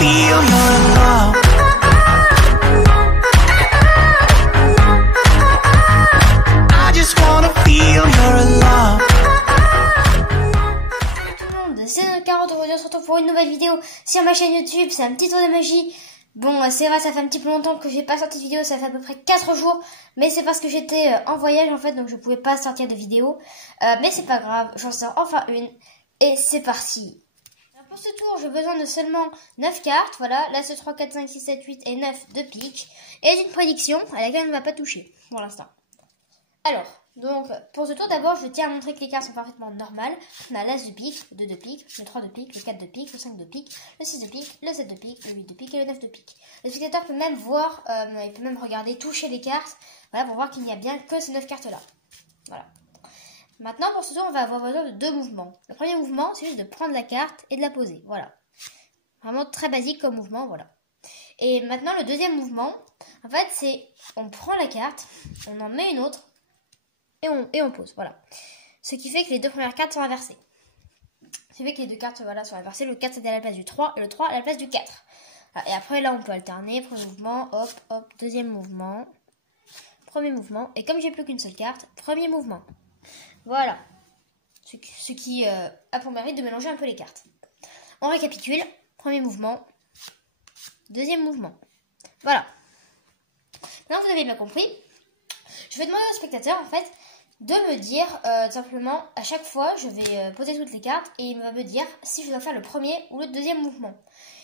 feel you're in love. I just wanna feel you're in love. Salut tout le monde, c'est Note40, aujourd'hui on se retrouve pour une nouvelle vidéo sur ma chaîne YouTube, c'est un petit tour de magie. Bon, c'est vrai, ça fait un petit peu longtemps que j'ai pas sorti de vidéo, ça fait à peu près 4 jours, mais c'est parce que j'étais en voyage en fait, donc je pouvais pas sortir de vidéo. Mais c'est pas grave, j'en sors enfin une, et c'est parti. Alors pour ce tour, j'ai besoin de seulement 9 cartes, voilà, là c'est 3, 4, 5, 6, 7, 8 et 9 de pique, et d'une prédiction à laquelle on ne va pas toucher, pour l'instant. Alors, donc, pour ce tour, d'abord, je tiens à montrer que les cartes sont parfaitement normales. On a l'As de pique, le 2 de pique, le 3 de pique, le 4 de pique, le 5 de pique, le 6 de pique, le 7 de pique, le 8 de pique et le 9 de pique. Le spectateur peut même voir, il peut même regarder, toucher les cartes, voilà, pour voir qu'il n'y a bien que ces 9 cartes-là. Voilà. Maintenant, pour ce tour, on va avoir besoin de 2 mouvements. Le premier mouvement, c'est juste de prendre la carte et de la poser, voilà. Vraiment très basique comme mouvement, voilà. Et maintenant, le deuxième mouvement, en fait, c'est, on prend la carte, on en met une autre, et on pose, voilà. Ce qui fait que les deux premières cartes sont inversées. Ce qui fait que les deux cartes, voilà, sont inversées. Le 4 c'est à la place du 3 et le 3 à la place du 4. Voilà. Et après, là, on peut alterner. Premier mouvement, hop, hop, deuxième mouvement. Premier mouvement. Et comme j'ai plus qu'une seule carte, premier mouvement. Voilà. Ce qui a pour mérite de mélanger un peu les cartes. On récapitule. Premier mouvement. Deuxième mouvement. Voilà. Maintenant, vous avez bien compris. Je vais demander au spectateur, en fait, de me dire simplement, à chaque fois, je vais poser toutes les cartes et il va me dire si je dois faire le premier ou le deuxième mouvement.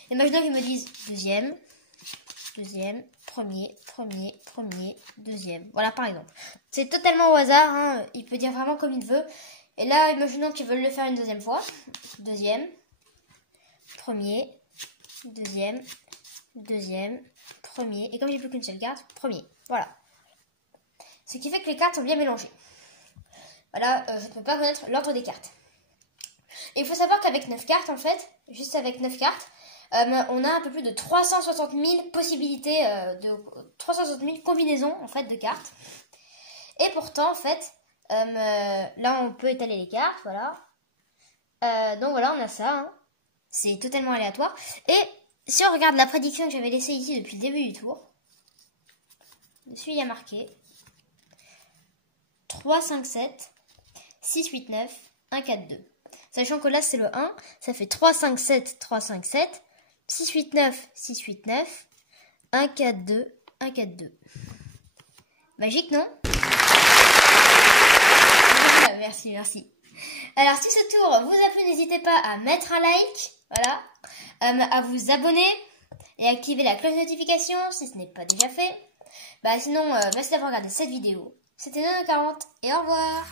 Imaginons qu'il me dise deuxième, deuxième, premier, premier, premier, deuxième. Voilà, par exemple. C'est totalement au hasard, hein, il peut dire vraiment comme il veut. Et là, imaginons qu'ils veulent le faire une deuxième fois. Deuxième, premier, deuxième, deuxième, premier. Et comme j'ai plus qu'une seule carte, premier. Voilà. Ce qui fait que les cartes sont bien mélangées. Voilà, je ne peux pas connaître l'ordre des cartes. Et il faut savoir qu'avec 9 cartes, en fait, juste avec 9 cartes, on a un peu plus de 360 000 possibilités, 360 000 combinaisons, en fait, de cartes. Et pourtant, en fait, là, on peut étaler les cartes, voilà. Donc voilà, on a ça. Hein. C'est totalement aléatoire. Et si on regarde la prédiction que j'avais laissée ici depuis le début du tour, dessus, il y a marqué 3, 5, 7, 6, 8, 9, 1, 4, 2. Sachant que là, c'est le 1, ça fait 3, 5, 7, 3, 5, 7, 6, 8, 9, 6, 8, 9, 1, 4, 2, 1, 4, 2. Magique, non? Merci, merci. Alors, si ce tour vous a plu, n'hésitez pas à mettre un like, voilà, à vous abonner et activer la cloche de notification si ce n'est pas déjà fait. Sinon, merci d'avoir regardé cette vidéo. C'était Note40 et au revoir.